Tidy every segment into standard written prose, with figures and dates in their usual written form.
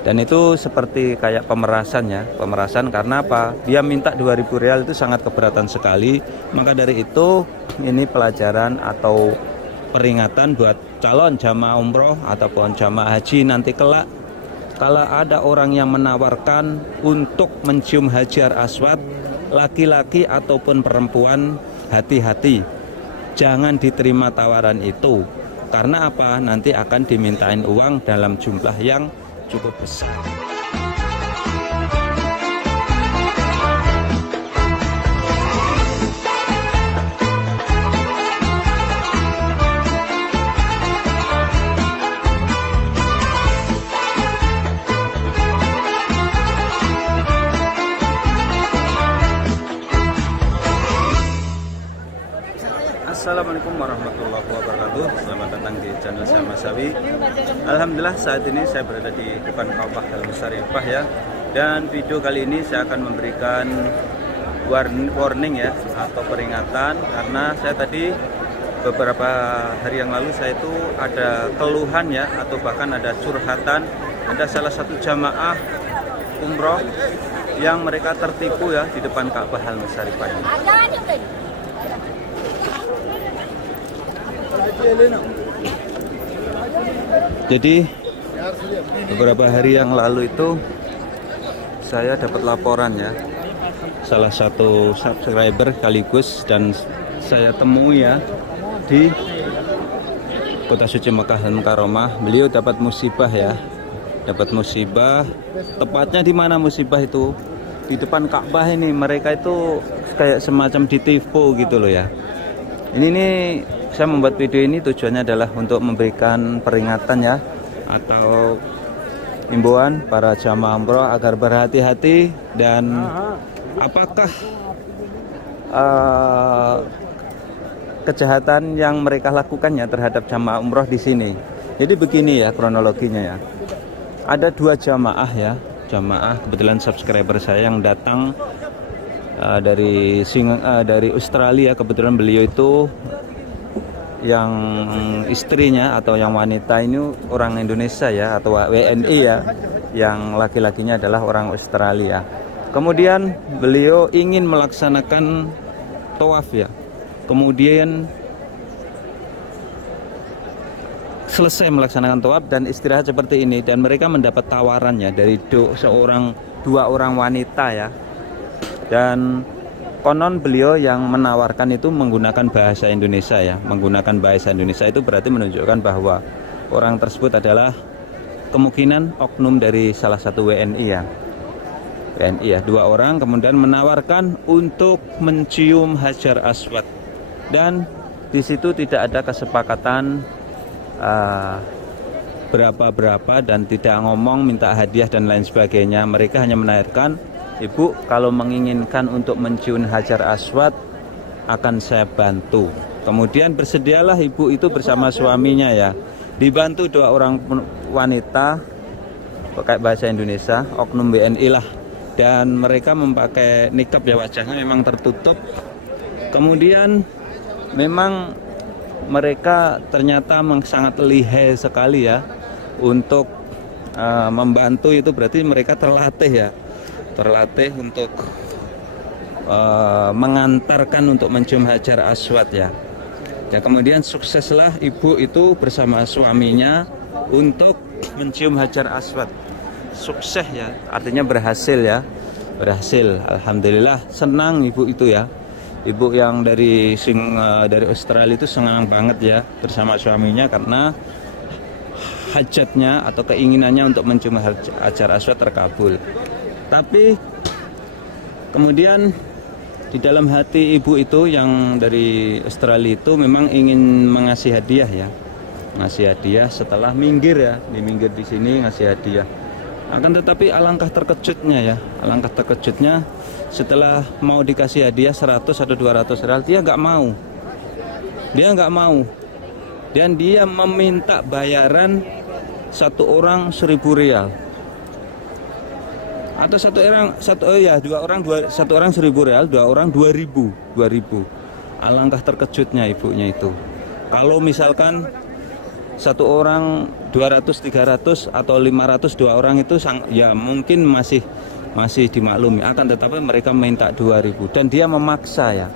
Dan itu seperti kayak pemerasan ya, pemerasan karena apa? Dia minta 2.000 rial itu sangat keberatan sekali. Maka dari itu ini pelajaran atau peringatan buat calon jamaah umroh ataupun jamaah haji nanti kelak. Kalau ada orang yang menawarkan untuk mencium Hajar Aswad, laki-laki ataupun perempuan, hati-hati. Jangan diterima tawaran itu. Karena apa? Nanti akan dimintain uang dalam jumlah yang cukup besar. Assalamualaikum warahmatullahi wabarakatuh. Selamat datang di channel saya Mas Sawi. Alhamdulillah saat ini saya berada di depan Ka'bah Al-Musharifah ya. Dan video kali ini saya akan memberikan warning ya atau peringatan, karena saya tadi beberapa hari yang lalu saya itu ada keluhan ya, atau bahkan ada curhatan, ada salah satu jamaah umroh yang mereka tertipu ya di depan Ka'bah Al-Musharifah ini. Jadi beberapa hari yang lalu itu saya dapat laporan ya, salah satu subscriber sekaligus dan saya temui ya di Kota Suci Makkah Al-Mukarramah. Beliau dapat musibah ya, dapat musibah. Tepatnya di mana musibah itu? Di depan Ka'bah ini. Mereka itu kayak semacam ditipu gitu loh ya. Ini nih, saya membuat video ini tujuannya adalah untuk memberikan peringatan ya, atau himbauan para jamaah umroh agar berhati-hati. Dan apakah kejahatan yang mereka lakukan ya terhadap jamaah umroh di sini. Jadi begini ya kronologinya ya. Ada dua jamaah ya, jamaah kebetulan subscriber saya yang datang dari Australia. Kebetulan beliau itu yang istrinya atau yang wanita ini orang Indonesia ya, atau WNI ya, yang laki-lakinya adalah orang Australia. Kemudian beliau ingin melaksanakan tawaf ya, kemudian selesai melaksanakan tawaf dan istirahat seperti ini, dan mereka mendapat tawarannya dari dua orang wanita ya. Dan konon beliau yang menawarkan itu menggunakan bahasa Indonesia ya. Menggunakan bahasa Indonesia itu berarti menunjukkan bahwa orang tersebut adalah kemungkinan oknum dari salah satu WNI ya. WNI ya, dua orang kemudian menawarkan untuk mencium Hajar Aswad. Dan di situ tidak ada kesepakatan berapa-berapa dan tidak ngomong minta hadiah dan lain sebagainya. Mereka hanya menawarkan, Ibu, kalau menginginkan untuk mencium Hajar Aswad akan saya bantu. Kemudian bersedialah ibu itu bersama suaminya ya, dibantu dua orang wanita pakai bahasa Indonesia, oknum WNI lah. Dan mereka memakai nikab ya, wajahnya memang tertutup. Kemudian memang mereka ternyata sangat lihai sekali ya untuk membantu. Itu berarti mereka terlatih ya, terlatih untuk mengantarkan untuk mencium Hajar Aswad ya. Ya, kemudian sukseslah ibu itu bersama suaminya untuk mencium Hajar Aswad. Sukses ya, artinya berhasil ya, berhasil. Alhamdulillah, senang ibu itu ya. Ibu yang dari Australia itu senang banget ya bersama suaminya, karena hajatnya atau keinginannya untuk mencium Hajar Aswad terkabul. Tapi kemudian di dalam hati ibu itu yang dari Australia itu memang ingin mengasih hadiah ya, ngasih hadiah setelah minggir ya, minggir di sini ngasih hadiah. Akan tetapi alangkah terkejutnya ya, alangkah terkejutnya setelah mau dikasih hadiah 100 atau 200 rial, dia nggak mau. Dia nggak mau. Dan dia meminta bayaran satu orang 1.000 rial. Atau satu orang 1.000 rial, dua orang 2.000. Alangkah terkejutnya ibunya itu. Kalau misalkan satu orang 200, 300 atau 500, dua orang itu ya mungkin masih dimaklumi, akan tetapi mereka minta 2.000 dan dia memaksa ya,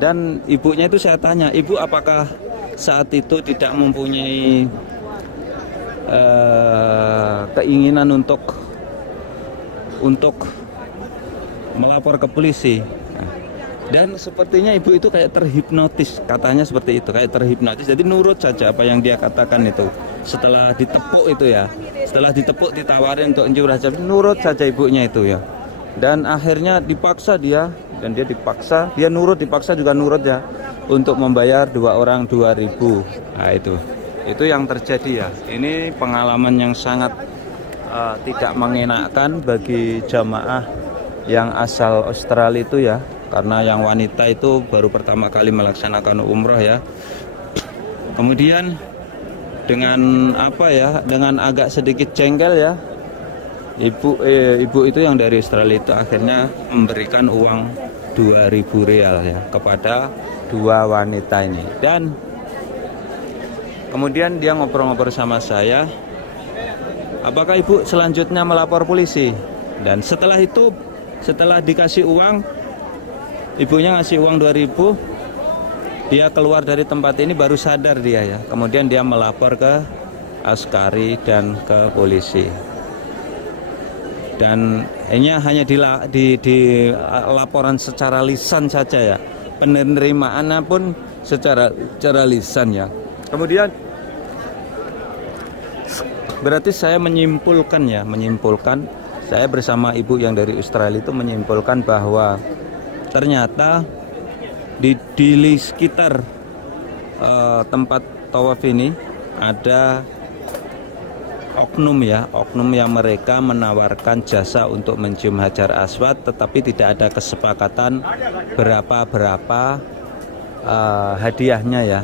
dan ibunya itu saya tanya, ibu apakah saat itu tidak mempunyai keinginan untuk melapor ke polisi. Dan sepertinya ibu itu kayak terhipnotis, katanya seperti itu, kayak terhipnotis. Jadi nurut saja apa yang dia katakan itu. Setelah ditepuk itu ya, setelah ditepuk ditawarin untuk unjuk rasa, nurut saja ibunya itu ya. Dan akhirnya dipaksa dia, dan dia dipaksa, dia nurut, dipaksa juga nurut ya, untuk membayar dua orang 2.000. Nah itu yang terjadi ya. Ini pengalaman yang sangat tidak mengenakan bagi jamaah yang asal Australia itu ya. Karena yang wanita itu baru pertama kali melaksanakan umroh ya. Kemudian dengan dengan agak sedikit jengkel ya, ibu itu yang dari Australia itu akhirnya memberikan uang 2.000 rial ya kepada dua wanita ini. Dan kemudian dia ngobrol-ngobrol sama saya, apakah ibu selanjutnya melapor polisi? Dan setelah itu, setelah dikasih uang, ibunya ngasih uang 2.000, dia keluar dari tempat ini baru sadar dia ya. Kemudian dia melapor ke askari dan ke polisi. Dan ini hanya di laporan secara lisan saja ya. Penerimaannya pun secara lisan ya. Kemudian berarti saya menyimpulkan saya bersama ibu yang dari Australia itu menyimpulkan bahwa ternyata di sekitar tempat tawaf ini ada oknum yang mereka menawarkan jasa untuk mencium Hajar Aswad, tetapi tidak ada kesepakatan berapa hadiahnya ya.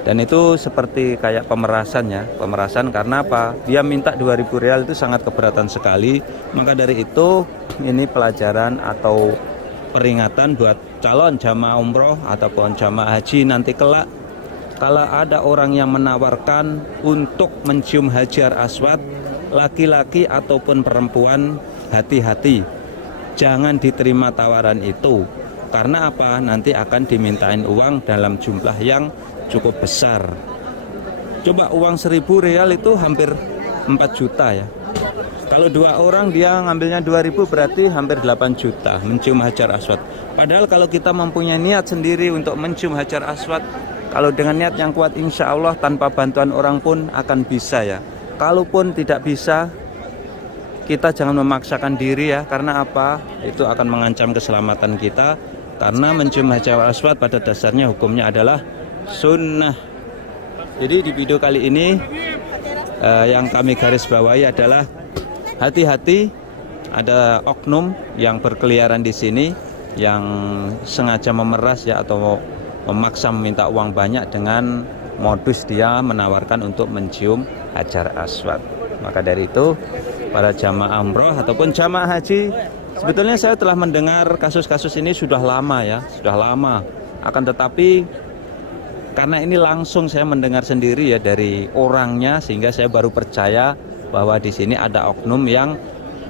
Dan itu seperti kayak pemerasan karena apa? Dia minta 2.000 rial itu sangat keberatan sekali. Maka dari itu ini pelajaran atau peringatan buat calon jamaah umroh ataupun jamaah haji nanti kelak, kalau ada orang yang menawarkan untuk mencium Hajar Aswad, laki-laki ataupun perempuan, hati-hati, jangan diterima tawaran itu. Karena apa? Nanti akan dimintain uang dalam jumlah yang cukup besar. Coba uang 1.000 rial itu hampir 4 juta ya. Kalau dua orang dia ngambilnya 2.000 berarti hampir 8 juta mencium Hajar Aswad. Padahal kalau kita mempunyai niat sendiri untuk mencium Hajar Aswad, kalau dengan niat yang kuat insya Allah tanpa bantuan orang pun akan bisa ya. Kalaupun tidak bisa, kita jangan memaksakan diri ya. Karena apa? Itu akan mengancam keselamatan kita. Karena mencium Hajar Aswad pada dasarnya hukumnya adalah sunnah. Jadi di video kali ini yang kami garis bawahi adalah hati-hati, ada oknum yang berkeliaran di sini yang sengaja memeras ya atau memaksa meminta uang banyak dengan modus dia menawarkan untuk mencium Hajar Aswad. Maka dari itu para jamaah umroh ataupun jamaah haji, sebetulnya saya telah mendengar kasus-kasus ini sudah lama ya, Akan tetapi karena ini langsung saya mendengar sendiri ya dari orangnya, sehingga saya baru percaya bahwa di sini ada oknum yang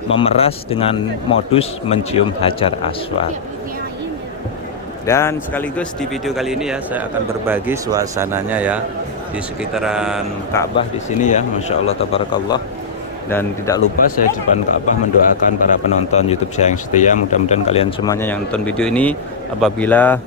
memeras dengan modus mencium Hajar Aswad. Dan sekaligus di video kali ini ya saya akan berbagi suasananya ya di sekitaran Ka'bah di sini ya, Masya Allah tabarakallah. Dan tidak lupa saya di depan Ka'bah mendoakan para penonton YouTube saya yang setia. Mudah-mudahan kalian semuanya yang nonton video ini apabila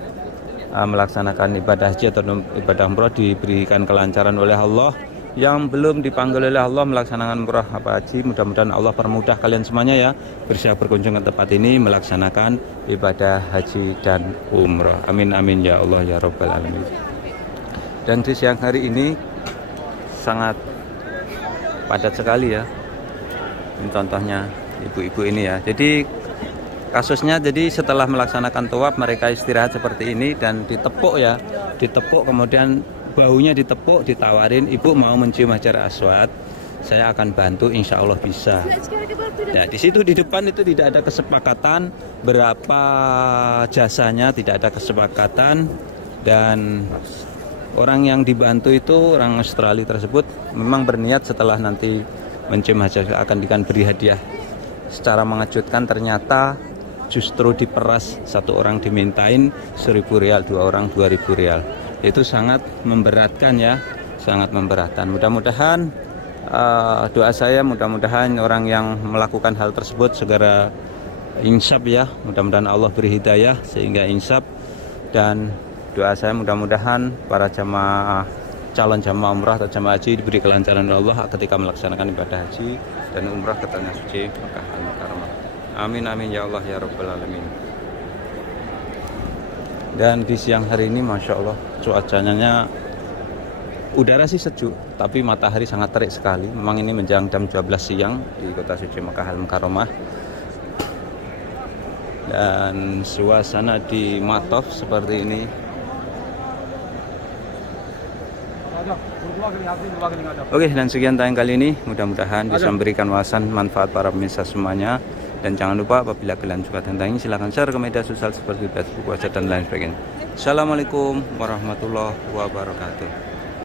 melaksanakan ibadah haji atau ibadah umroh diberikan kelancaran oleh Allah. Yang belum dipanggil oleh Allah melaksanakan umrah apa haji, mudah-mudahan Allah permudah kalian semuanya ya bersiap berkunjung ke tempat ini melaksanakan ibadah haji dan umrah. Amin amin ya Allah ya Rabbal alamin. Dan di siang hari ini sangat padat sekali ya. Ini contohnya ibu-ibu ini ya. Jadi kasusnya, jadi setelah melaksanakan tawaf mereka istirahat seperti ini dan ditepuk ya, kemudian bahunya ditepuk, ditawarin, ibu mau mencium Hajar Aswad, saya akan bantu, insya Allah bisa. Nah di situ di depan itu tidak ada kesepakatan berapa jasanya, tidak ada kesepakatan. Dan Orang yang dibantu itu orang Australia tersebut memang berniat setelah nanti mencium hasil akan beri hadiah. Secara mengejutkan ternyata justru diperas, satu orang dimintain 1.000 rial, dua orang 2.000 rial. Itu sangat memberatkan ya, sangat memberatkan. Mudah-mudahan doa saya mudah-mudahan orang yang melakukan hal tersebut segera insaf ya, mudah-mudahan Allah beri hidayah sehingga insaf, dan doa saya mudah-mudahan para calon jamaah umrah atau jamaah haji diberi kelancaran oleh Allah ketika melaksanakan ibadah haji dan umrah ke tanah suci Makkah Al-Mukarramah. Amin amin ya Allah ya Rabbal Alamin. Dan di siang hari ini Masya Allah cuacanya, udara sih sejuk tapi matahari sangat terik sekali. Memang ini menjelang jam 12 siang di kota suci Makkah Al-Mukarramah. Dan suasana di Mataf seperti ini. Oke, dan sekian tayang kali ini. Mudah-mudahan bisa memberikan wawasan manfaat para pemirsa semuanya. Dan jangan lupa apabila kalian suka tentang ini, silahkan share ke media sosial seperti Facebook, WhatsApp, dan lain sebagainya. Assalamualaikum warahmatullahi wabarakatuh.